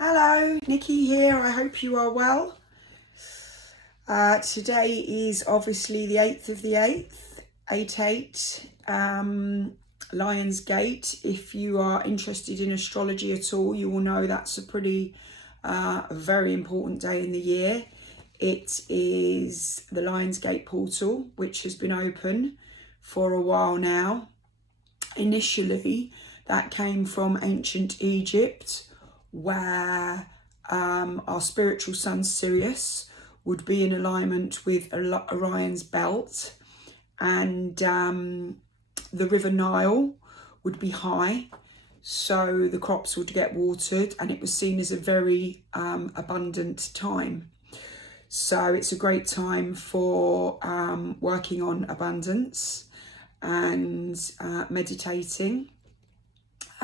Hello, Nikki here. I hope you are well. Today is obviously the 8th of the 8th, 8/8, Lion's Gate. If you are interested in astrology at all, you will know that's a very important day in the year. It is the Lion's Gate portal, which has been open for a while now. Initially, that came from ancient Egypt, where our spiritual sun Sirius would be in alignment with Orion's belt, and the River Nile would be high, so the crops would get watered, and it was seen as a very abundant time. So it's a great time for working on abundance and meditating.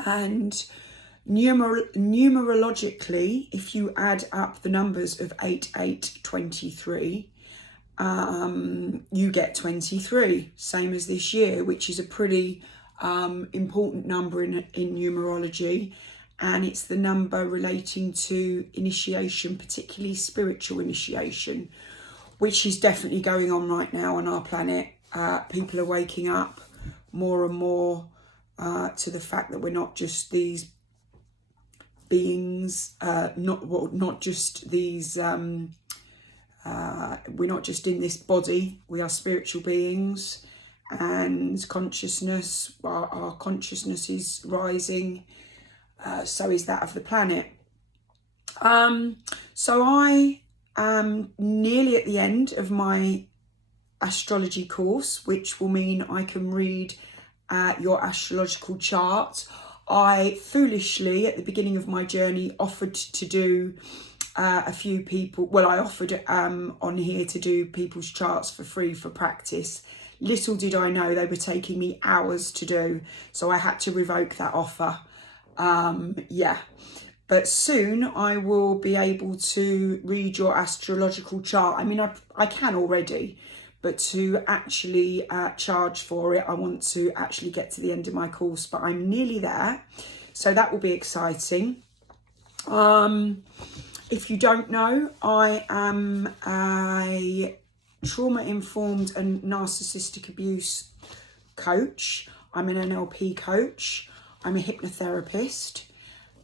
And numerologically, if you add up the numbers of 8, 8, 23, you get 23, same as this year, which is a pretty important number in numerology. And it's the number relating to initiation, particularly spiritual initiation, which is definitely going on right now on our planet. People are waking up more and more to the fact that we're not just these beings, we're not just in this body. We are spiritual beings, and consciousness, our consciousness is rising, so is that of the planet. So I am nearly at the end of my astrology course, which will mean I can read your astrological chart. I foolishly, at the beginning of my journey, offered to do a few people, I offered on here to do people's charts for free for practice. Little did I know they were taking me hours to do, so I had to revoke that offer. But soon I will be able to read your astrological chart. I mean, I can already, but to actually charge for it, I want to actually get to the end of my course, but I'm nearly there. So that will be exciting. If you don't know, I am a trauma-informed and narcissistic abuse coach. I'm an NLP coach. I'm a hypnotherapist.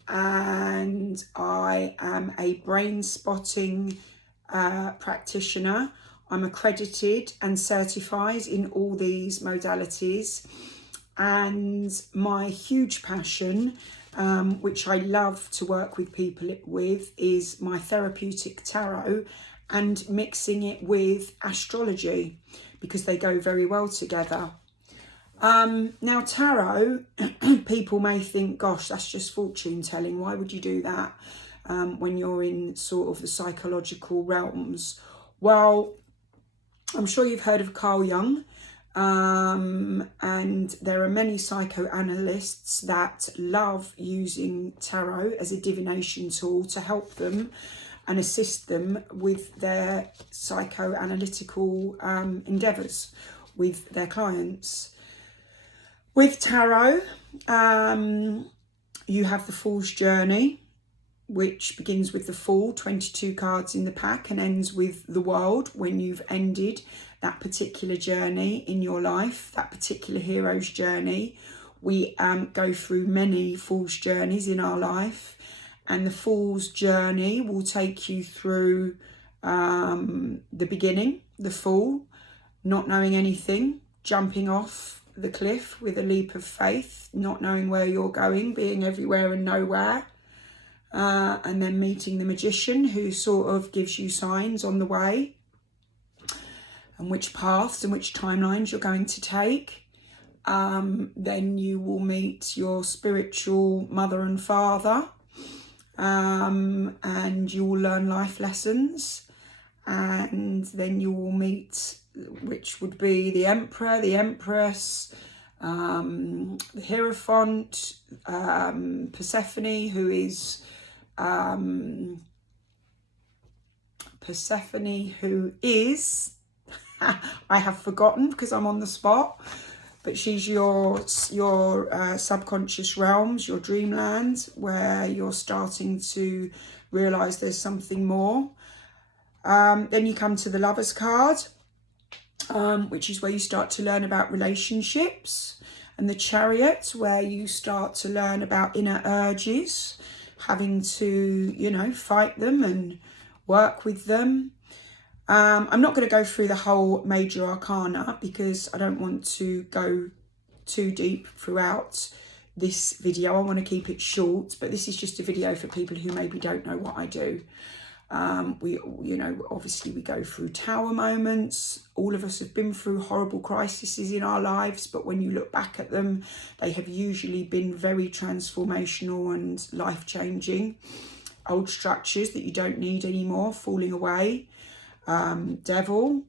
And I am a brain spotting practitioner. I'm accredited and certified in all these modalities. And my huge passion, which I love to work with people with, is my therapeutic tarot and mixing it with astrology, because they go very well together. Now, tarot, people may think, gosh, that's just fortune telling. Why would you do that when you're in sort of the psychological realms? Well, I'm sure you've heard of Carl Jung, and there are many psychoanalysts that love using tarot as a divination tool to help them and assist them with their psychoanalytical endeavours with their clients. With tarot, you have the Fool's Journey, which begins with the Fool, 22 cards in the pack, and ends with the World, when you've ended that particular journey in your life, that particular hero's journey. We go through many Fool's Journeys in our life, and the Fool's Journey will take you through the beginning, the Fool, not knowing anything, jumping off the cliff with a leap of faith, not knowing where you're going, being everywhere and nowhere, and then meeting the magician, who sort of gives you signs on the way and which paths and which timelines you're going to take. Then you will meet your spiritual mother and father, and you will learn life lessons, and then you will meet, which would be the Emperor, the Empress, the Hierophant, Persephone, who is I have forgotten because I'm on the spot. but she's your subconscious realms, your dreamland, where you're starting to realise there's something more. Then you come to the Lovers card, which is where you start to learn about relationships, and the Chariot, where you start to learn about inner urges, having to, you know, fight them and work with them. I'm not going to go through the whole major arcana because I don't want to go too deep throughout this video. I want to keep it short, but this is just a video for people who maybe don't know what I do. You know, obviously we go through tower moments. All of us have been through horrible crises in our lives, but when you look back at them, they have usually been very transformational and life-changing. Old structures that you don't need anymore falling away. Devil,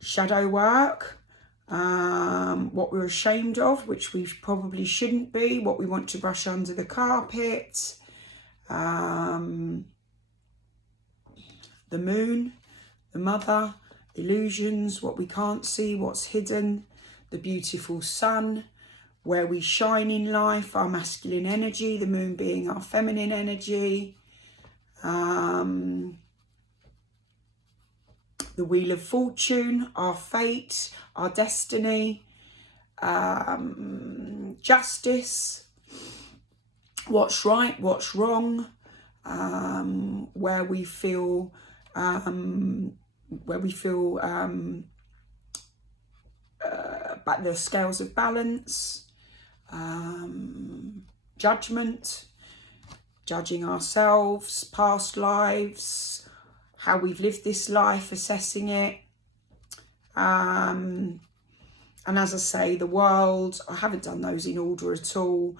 shadow work, what we're ashamed of, which we probably shouldn't be, what we want to brush under the carpet, the moon, the mother, illusions, what we can't see, what's hidden, the beautiful sun, where we shine in life, our masculine energy, the moon being our feminine energy, the Wheel of Fortune, our fate, our destiny, justice, what's right, what's wrong, where we feel but the scales of balance, judgment, judging ourselves, past lives, how we've lived this life, assessing it. And as I say, the world, I haven't done those in order at all,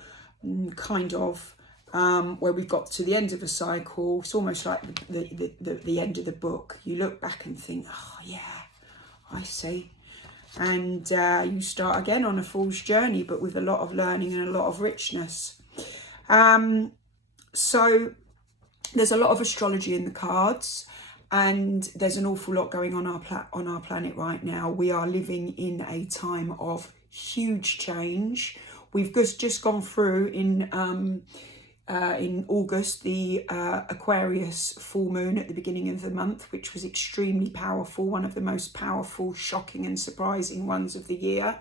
kind of, where we've got to the end of a cycle. It's almost like the end of the book. You look back and think, oh yeah, I see. And you start again on a fool's journey, but with a lot of learning and a lot of richness. So there's a lot of astrology in the cards, and there's an awful lot going on our planet right now. We are living in a time of huge change. We've just gone through in August the Aquarius full moon at the beginning of the month, which was extremely powerful, one of the most powerful, shocking and surprising ones of the year.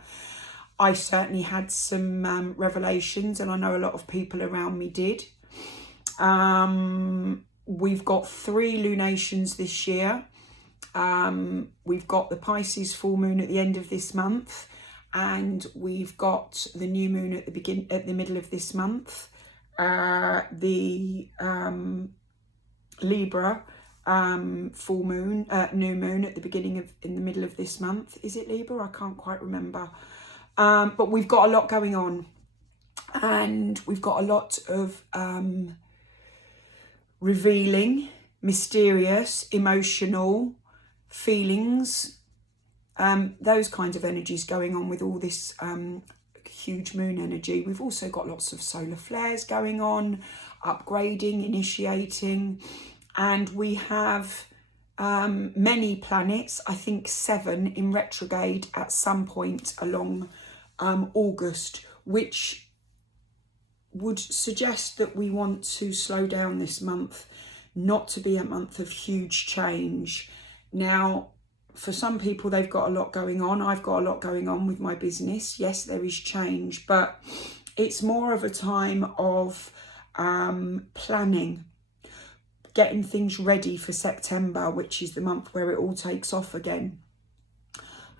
I certainly had some revelations, and I know a lot of people around me did. We've got 3 lunations this year. We've got the Pisces full moon at the end of this month, and we've got the new moon at the middle of this month. The Libra full moon, new moon at the in the middle of this month. Is it Libra? I can't quite remember. But we've got a lot going on, and we've got a lot of revealing, mysterious, emotional feelings, those kinds of energies going on with all this huge moon energy. We've also got lots of solar flares going on, upgrading, initiating, and we have many planets, I think 7 in retrograde at some point along August, which would suggest that we want to slow down this month, not to be a month of huge change. Now, for some people, they've got a lot going on. I've got a lot going on with my business. Yes, there is change, but it's more of a time of planning, getting things ready for September, which is the month where it all takes off again.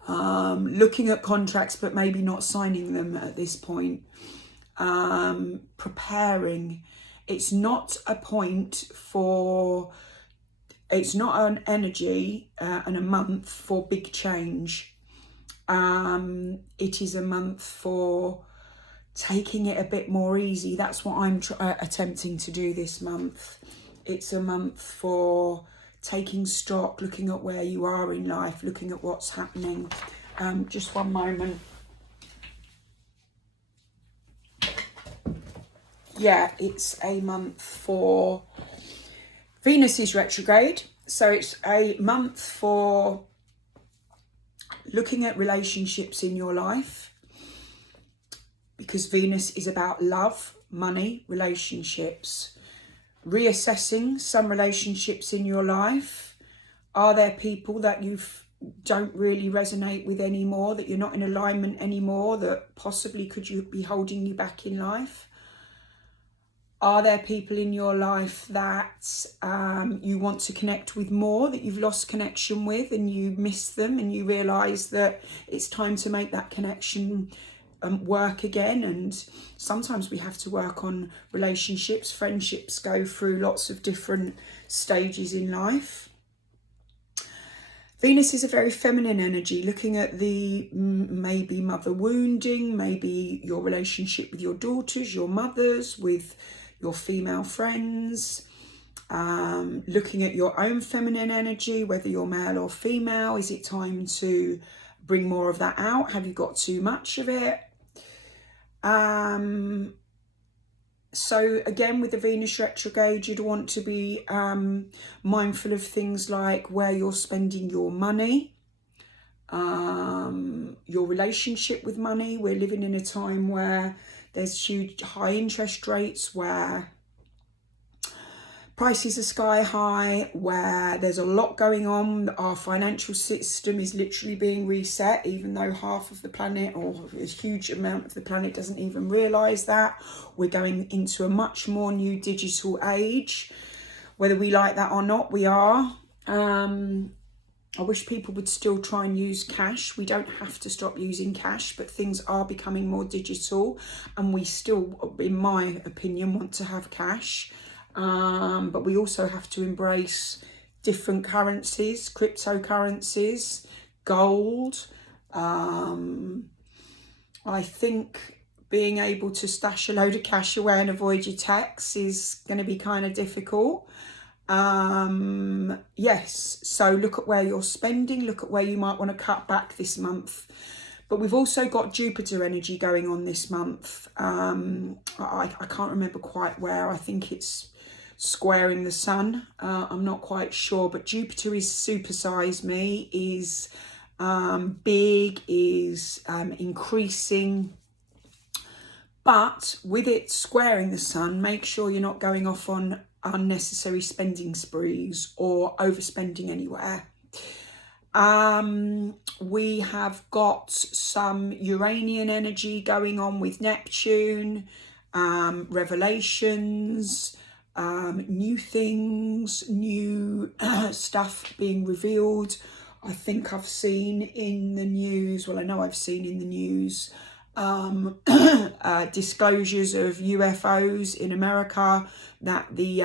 Looking at contracts, but maybe not signing them at this point. Preparing. It's not a point for, it's not an energy and a month for big change. It is a month for taking it a bit more easy. That's what I'm attempting to do this month. It's a month for taking stock, looking at where you are in life, looking at what's happening. Just one moment. Yeah, it's a month for Venus is retrograde, so it's a month for looking at relationships in your life, because Venus is about love, money, relationships. Reassessing some relationships in your life. Are there people that you don't really resonate with anymore, that you're not in alignment anymore, that possibly could you be holding you back in life? Are there people in your life that you want to connect with more, that you've lost connection with and you miss them and you realise that it's time to make that connection work again? And sometimes we have to work on relationships. Friendships go through lots of different stages in life. Venus is a very feminine energy, looking at the maybe mother wounding, maybe your relationship with your daughters, your mothers, with your female friends, looking at your own feminine energy, whether you're male or female. Is it time to bring more of that out? Have you got too much of it? So again, with the Venus retrograde, you'd want to be mindful of things like where you're spending your money, your relationship with money. We're living in a time where there's huge high interest rates, where prices are sky high, where there's a lot going on. Our financial system is literally being reset, even though half of the planet, or a huge amount of the planet, doesn't even realise that. We're going into a much more new digital age. Whether we like that or not, we are. I wish people would still try and use cash. We don't have to stop using cash, but things are becoming more digital, and we still, in my opinion, want to have cash. But we also have to embrace different currencies, cryptocurrencies, gold. I think being able to stash a load of cash away and avoid your tax is going to be kind of difficult. Yes, so look at where you're spending, look at where you might want to cut back this month. But we've also got Jupiter energy going on this month. I can't remember quite where. I think it's squaring the sun. I'm not quite sure, but Jupiter is supersize me, is big, is increasing. But with it squaring the sun, make sure you're not going off on unnecessary spending sprees or overspending anywhere. We have got some Uranian energy going on with Neptune, revelations, new things, new stuff being revealed. I think I've seen in the news, well, I know I've seen in the news, disclosures of UFOs in America that the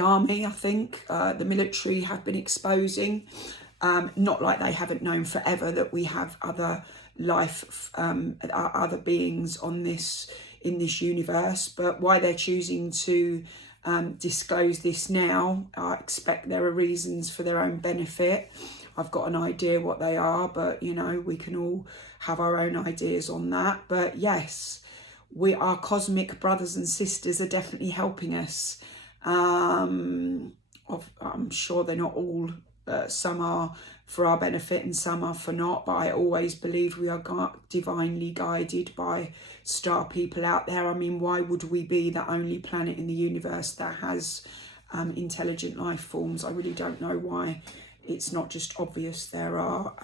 army, I think, the military have been exposing. Not like they haven't known forever that we have other life, other beings on this, in this universe, but why they're choosing to disclose this now, I expect there are reasons for their own benefit. I've got an idea what they are, but you know, we can all have our own ideas on that. But yes, our cosmic brothers and sisters are definitely helping us. I'm sure they're not all, some are for our benefit and some are for not, but I always believe we are divinely guided by star people out there. I mean, why would we be the only planet in the universe that has intelligent life forms? I really don't know why it's not just obvious. There are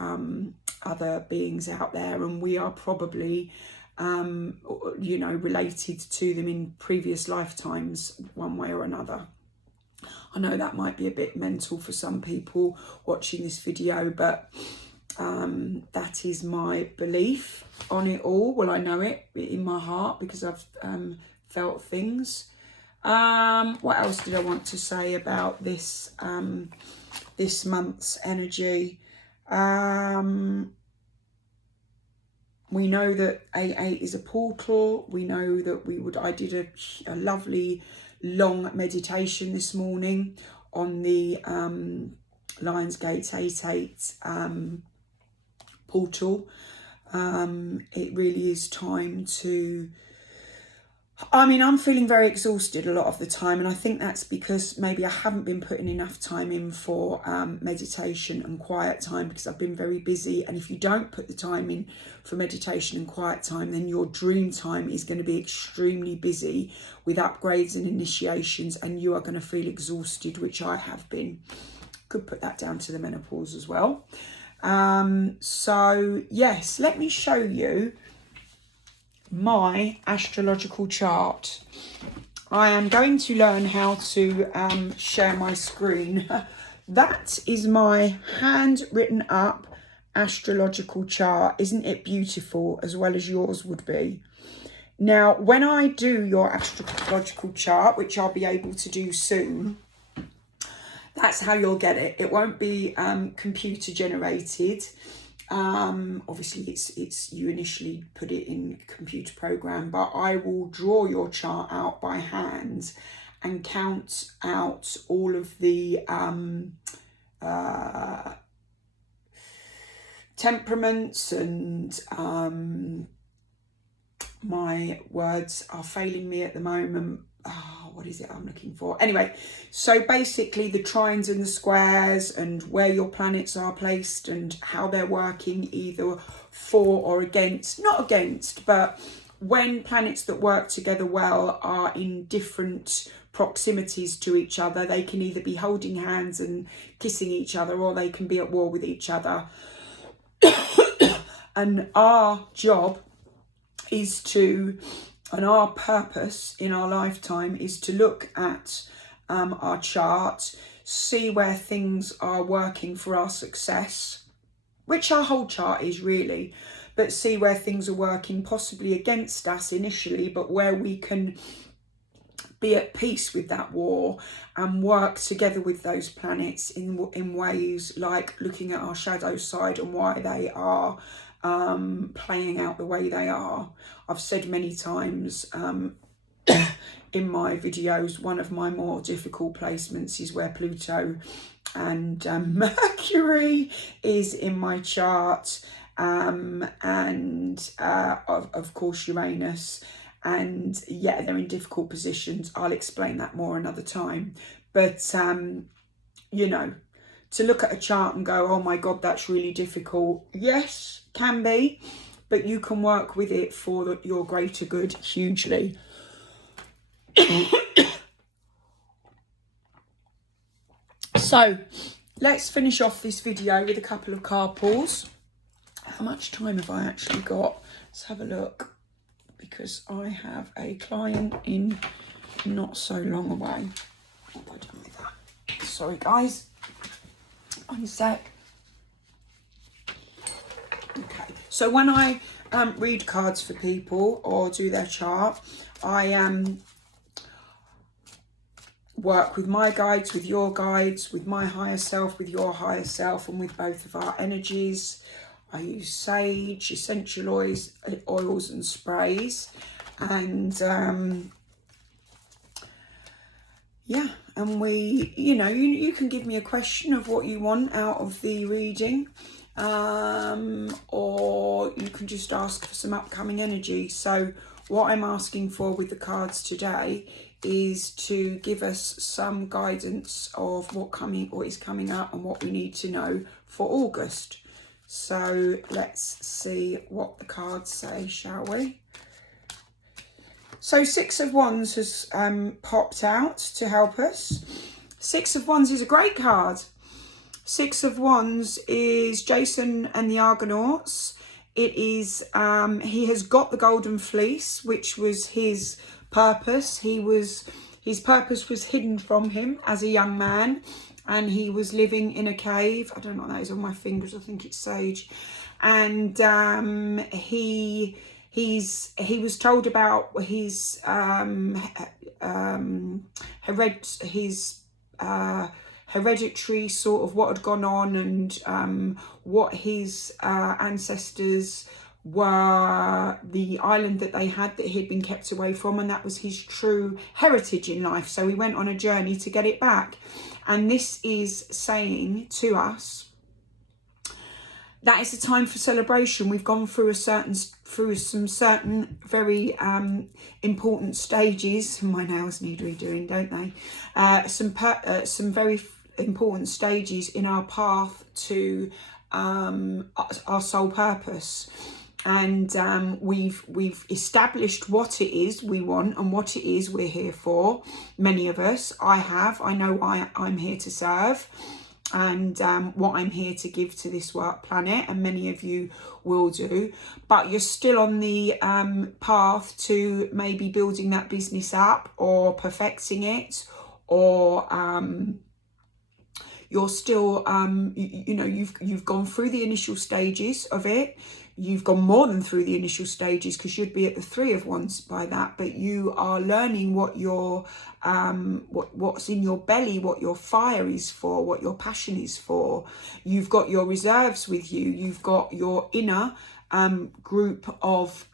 other beings out there, and we are probably you know, related to them in previous lifetimes, one way or another. I know that might be a bit mental for some people watching this video, but that is my belief on it all. Well, I know it in my heart because I've felt things. What else did I want to say about this this month's energy? We know that 8/8 is a portal. We know that I did a lovely long meditation this morning on the Lionsgate's 8/8 portal. It really is time to I mean, I'm feeling very exhausted a lot of the time, and I think that's because maybe I haven't been putting enough time in for meditation and quiet time, because I've been very busy. And if you don't put the time in for meditation and quiet time, then your dream time is going to be extremely busy with upgrades and initiations, and you are going to feel exhausted, which I have been. Could put that down to the menopause as well. So yes, let me show you my astrological chart. I am going to learn how to share my screen. That is my handwritten up astrological chart. Isn't it beautiful, as well as yours would be? Now, when I do your astrological chart, which I'll be able to do soon, that's how you'll get it. It won't be computer generated. Obviously it's you initially put it in computer program, but I will draw your chart out by hand and count out all of the temperaments, and my words are failing me at the moment. What is it I'm looking for? Anyway, so basically the trines and the squares, and where your planets are placed and how they're working, either for or against, not against, but when planets that work together well are in different proximities to each other, they can either be holding hands and kissing each other, or they can be at war with each other. And our job is to, and our purpose in our lifetime is to look at our chart, see where things are working for our success, which our whole chart is really, but see where things are working possibly against us initially, but where we can be at peace with that war and work together with those planets in ways like looking at our shadow side and why they are playing out the way they are. I've said many times in my videos, one of my more difficult placements is where Pluto and Mercury is in my chart, and of course Uranus. And yeah, they're in difficult positions. I'll explain that more another time. But you know, to look at a chart and go, oh my God, that's really difficult. Yes, can be, but you can work with it for your greater good hugely. So let's finish off this video with a couple of card pulls. How much time have I actually got? Let's have a look, because I have a client in not so long away. What have I done with that? Sorry guys, 1 sec. Okay, so when I read cards for people or do their chart, I work with my guides, with your guides, with my higher self, with your higher self, and with both of our energies. I use sage, essential oils and sprays, and yeah, and we, you know, you can give me a question of what you want out of the reading, or you can just ask for some upcoming energy. So what I'm asking for with the cards today is to give us some guidance of what is coming up and what we need to know for August. So let's see what the cards say, shall we? So 6 of Wands has popped out to help us. 6 of Wands is a great card. 6 of Wands is Jason and the Argonauts. It is, he has got the golden fleece, which was his purpose. His purpose was hidden from him as a young man, and he was living in a cave. I don't know what that is on my fingers. I think it's sage. And he was told about his hereditary sort of what had gone on, and what his ancestors were, the island that they had that he'd been kept away from, and that was his true heritage in life. So he went on a journey to get it back. And this is saying to us that is a time for celebration. We've gone through some certain very important stages. My nails need redoing, don't they? Some very important stages in our path to our soul purpose. And we've established what it is we want and what it is we're here for. Many of us, I know why I'm here to serve, and what I'm here to give to this work planet, and many of you will do. But you're still on the path to maybe building that business up or perfecting it, or you're still you've gone through the initial stages of it. You've gone more than through the initial stages, because you'd be at the 3 of Wands by that, but you are learning what your what's in your belly, what your fire is for, what your passion is for. You've got your reserves with you. You've got your inner group of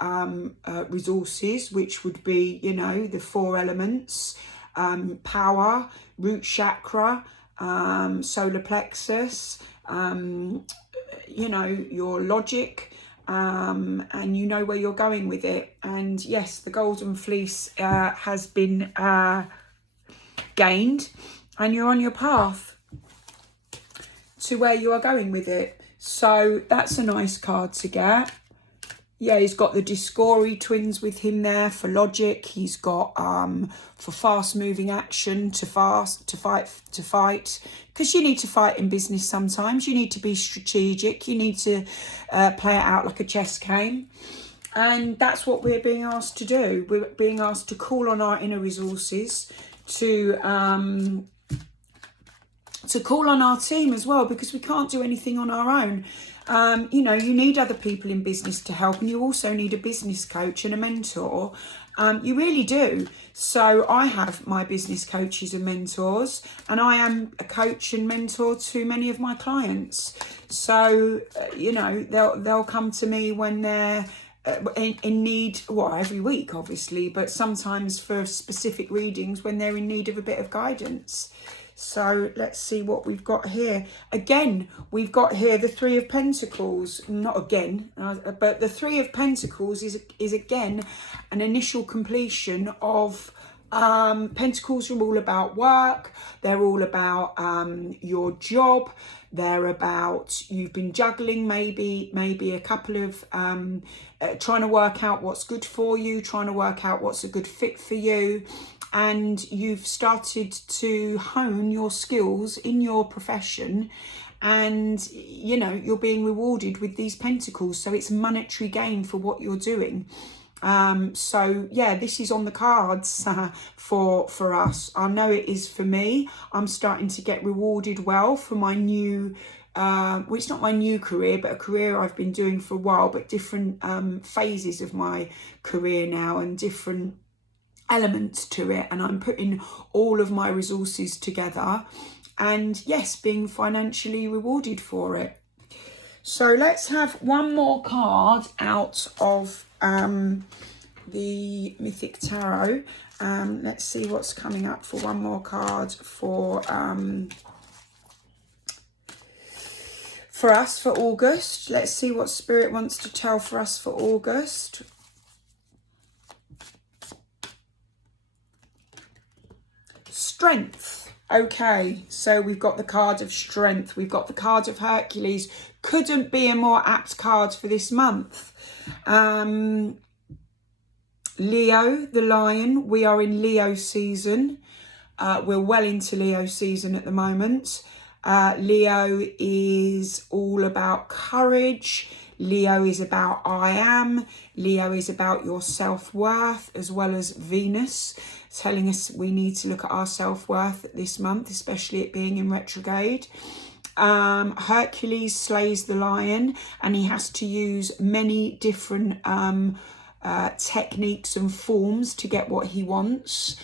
resources, which would be, the 4 elements, power, root chakra, solar plexus, your logic, and you know where you're going with it. And yes, the golden fleece has been gained, and you're on your path to where you are going with it. So that's a nice card to get. Yeah, he's got the Discovery twins with him there for logic. He's got for fast moving action, to fight. Because you need to fight in business sometimes. You need to be strategic. You need to play it out like a chess game. And that's what we're being asked to do. We're being asked to call on our inner resources, to call on our team as well, because we can't do anything on our own. You need other people in business to help, and you also need a business coach and a mentor. You really do. So I have my business coaches and mentors, and I am a coach and mentor to many of my clients. So, they'll come to me when they're in need, every week obviously, but sometimes for specific readings when they're in need of a bit of guidance. So let's see what we've got here. Again, we've got here the 3 of Pentacles. Not again, but the 3 of Pentacles is again an initial completion of Pentacles are all about work. They're all about your job. They're about, you've been juggling maybe a couple of trying to work out what's good for you, trying to work out what's a good fit for you. And you've started to hone your skills in your profession, and you're being rewarded with these pentacles. So it's monetary gain for what you're doing. So yeah, this is on the cards for us. I know it is for me. I'm starting to get rewarded well for my new it's not my new career, but a career I've been doing for a while, but different phases of my career now, and different elements to it, and I'm putting all of my resources together, and yes, being financially rewarded for it. So let's have one more card out of the Mythic Tarot. Let's see what's coming up for one more card for us for August. Let's see what Spirit wants to tell for us for August. Strength. Okay, so we've got the card of Strength. We've got the card of Hercules. Couldn't be a more apt card for this month. Leo, the lion. We are in Leo season. We're well into Leo season at the moment. Leo is all about courage. Leo is about I am. Leo is about your self-worth, as well as Venus telling us we need to look at our self-worth this month, especially it being in retrograde. Hercules slays the lion, and he has to use many different techniques and forms to get what he wants.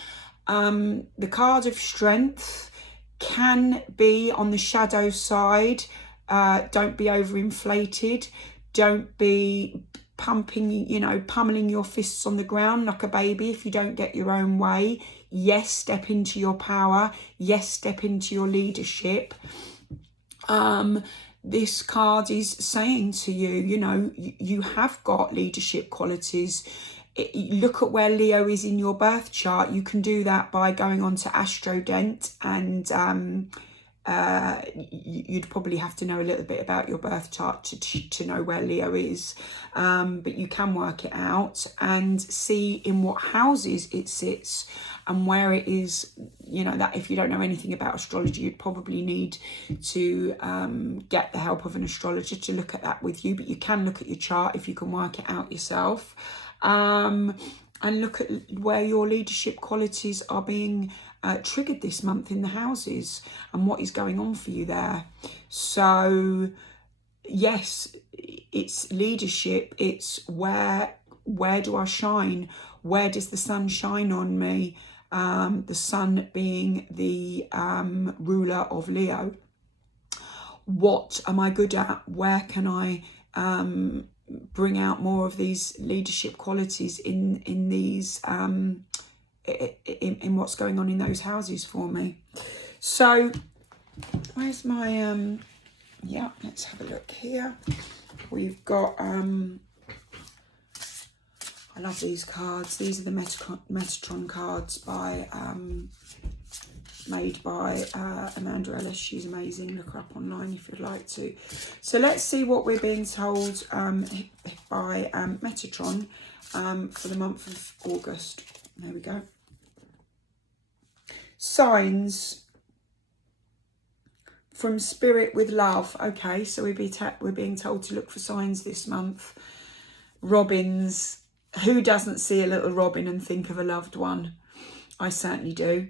The card of Strength can be on the shadow side. Don't be overinflated. Don't be pummeling your fists on the ground like a baby if you don't get your own way. Yes, step into your power. Yes, step into your leadership. this card is saying to you, you know, you have got leadership qualities. Look at where Leo is in your birth chart. You can do that by going on to Astrology, and you'd probably have to know a little bit about your birth chart to know where Leo is, but you can work it out and see in what houses it sits and where it is. You know, that if you don't know anything about astrology, you'd probably need to get the help of an astrologer to look at that with you, but you can look at your chart if you can work it out yourself, and look at where your leadership qualities are being triggered this month in the houses and what is going on for you there. So yes, it's leadership. It's where do I shine? Where does the sun shine on me? The sun being the ruler of Leo. What am I good at? Where can I bring out more of these leadership qualities in these in what's going on in those houses for me? So where's my yeah, let's have a look here. We've got I love these cards. These are the Metatron cards by made by Amanda Ellis. She's amazing. Look her up online if you'd like to. So let's see what we're being told by Metatron for the month of August. There we go. Signs from Spirit with love. Okay, so we're being told to look for signs this month. Robins. Who doesn't see a little robin and think of a loved one? I certainly do.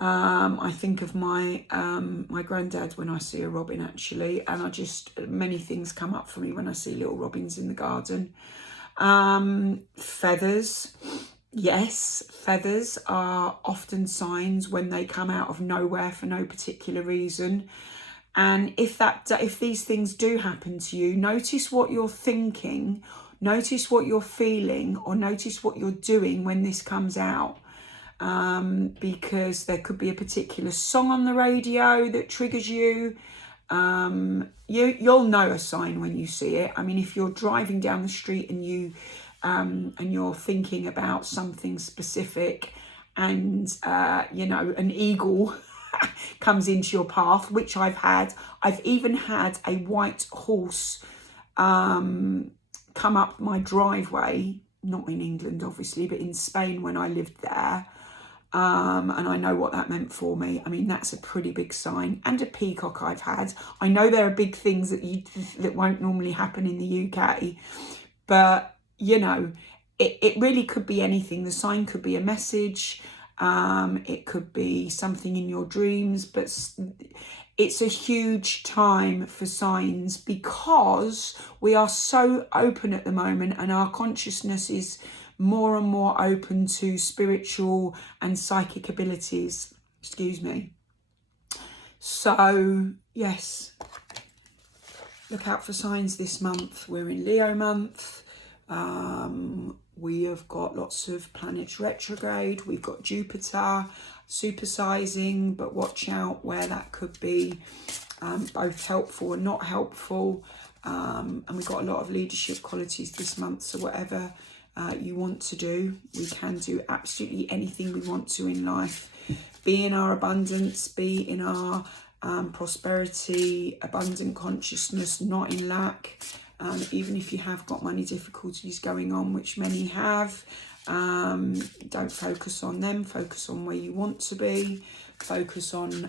I think of my my granddad when I see a robin, actually, and many things come up for me when I see little robins in the garden. Feathers. Yes, feathers are often signs when they come out of nowhere for no particular reason. And if these things do happen to you, notice what you're thinking, notice what you're feeling, or notice what you're doing when this comes out. Because there could be a particular song on the radio that triggers you. You'll know a sign when you see it. I mean, if you're driving down the street and you're thinking about something specific, and you know, an eagle comes into your path, which I've even had a white horse come up my driveway, not in England obviously, but in Spain when I lived there. And I know what that meant for me. I mean, that's a pretty big sign. And a peacock I've had. I know there are big things that won't normally happen in the UK, but you know, it really could be anything. The sign could be a message. It could be something in your dreams, but it's a huge time for signs because we are so open at the moment, and our consciousness is more and more open to spiritual and psychic abilities. Excuse me. So yes, look out for signs this month. We're in Leo month. We have got lots of planets retrograde. We've got Jupiter supersizing, but watch out where that could be both helpful and not helpful. And we've got a lot of leadership qualities this month. So whatever you want to do, we can do absolutely anything we want to in life. Be in our abundance, be in our prosperity, abundant consciousness, not in lack. Even if you have got money difficulties going on, which many have, don't focus on them. Focus on where you want to be. Focus on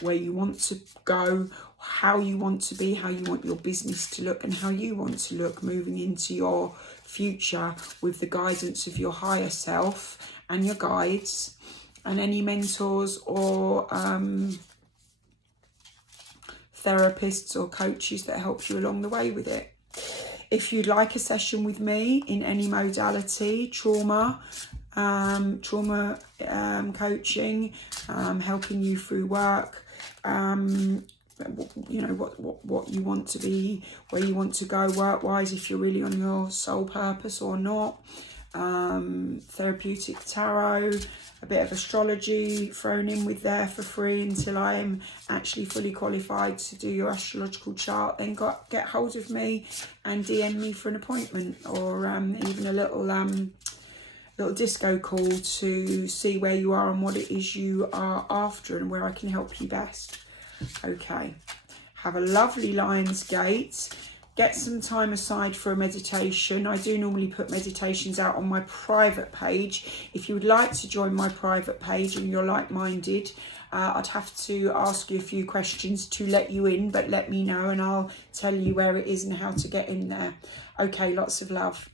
where you want to go, how you want to be, how you want your business to look, and how you want to look moving into your future with the guidance of your higher self and your guides and any mentors or therapists or coaches that help you along the way with it. If you'd like a session with me in any modality, trauma coaching, helping you through work, you know, what you want to be, where you want to go work-wise, if you're really on your soul purpose or not, therapeutic tarot, a bit of astrology thrown in with there for free until I am actually fully qualified to do your astrological chart. Then get hold of me and DM me for an appointment, or even a little disco call to see where you are and what it is you are after and where I can help you best. Okay, have a lovely Lionsgate. Get some time aside for a meditation. I do normally put meditations out on my private page. If you would like to join my private page and you're like-minded, I'd have to ask you a few questions to let you in, but let me know and I'll tell you where it is and how to get in there. Okay, lots of love.